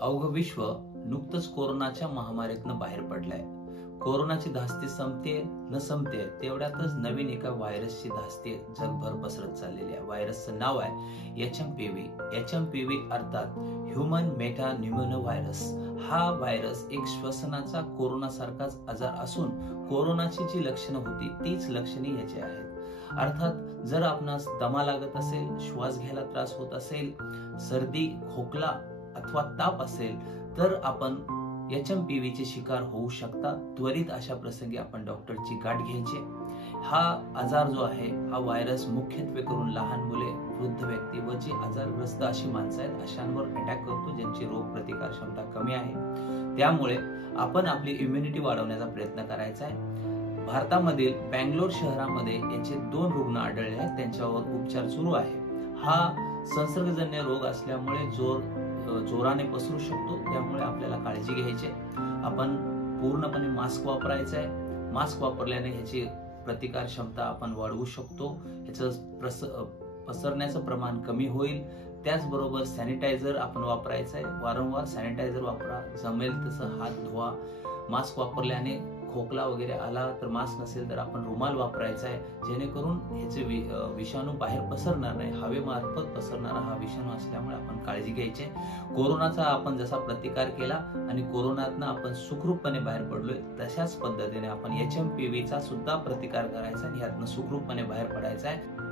अवघं विश्व नुकतंच कोरोनाच्या महामारीतनं बाहेर पडलंय. कोरोनाची धास्ती संपते तेवढ्यातच नवीन एका व्हायरसची धास्ती जगभर पसरत चाललेली आहे. व्हायरसचं नाव आहे HMPV. HMPV अर्थात ह्युमन मेटा न्यूमोनो व्हायरस. हा व्हायरस एक श्वसनाचा कोरोना सारखाच आजार असून कोरोनाची जी लक्षणं होती तीच लक्षणे याची आहेत. अर्थात जर आपणास दमा लागत असेल, श्वास घ्यायला त्रास होत असेल, सर्दी, खोकला अथवा ताप असेल तर आपण HMPV चे शिकार होऊ शकता. त्वरित अशा प्रसंगी आपण डॉक्टरची गाठ घ्यायची. हा आजार जो आहे, हा व्हायरस मुख्यत्वे करून लहान मुले, वृद्ध व्यक्ती व जे आजारग्रस्त अशी माणसं आहेत अशांवर अटॅक करतो, ज्यांची रोग प्रतिकार क्षमता कमी आहे. त्यामुळे आपण आपली इम्युनिटी वाढवण्याचा प्रयत्न करायचा आहे. भारतामधील बँगलोर शहरामध्ये याचे 2 रुग्ण आढळले आहेत. त्यांच्यावर उपचार सुरू आहे. हा संसर्गजन्य रोग असल्यामुळे जोराने पसरू शकतो. त्यामुळे आपल्याला काळजी घ्यायची. आपण पूर्णपणे मास्क वापरायचा आहे. मास्क वापरल्याने ह्याची प्रतिकार क्षमता आपण वाढवू शकतो. ह्याचं पसरण्याचं प्रमाण कमी होईल. त्याचबरोबर सॅनिटायझर आपण वापरायचं आहे. वारंवार सॅनिटायझर वापरा. जमेल तसं हात धुवा. मास्क वापरल्याने खोकला वगैरे आला तर मास्क नसेल तर आपण रुमाल वापरायचा आहे, जेणेकरून ह्याचे विषाणू बाहेर पसरणार नाही. हवेमार्फत पसरणारा हा विषाणू असल्यामुळे आपण काळजी घ्यायची. कोरोनाचा आपण जसा प्रतिकार केला आणि कोरोनातनं आपण सुखरूपपणे बाहेर पडलोय, तशाच पद्धतीने आपण HMPV चा सुद्धा प्रतिकार करायचा आणि यातनं सुखरूपपणे बाहेर पडायचा आहे.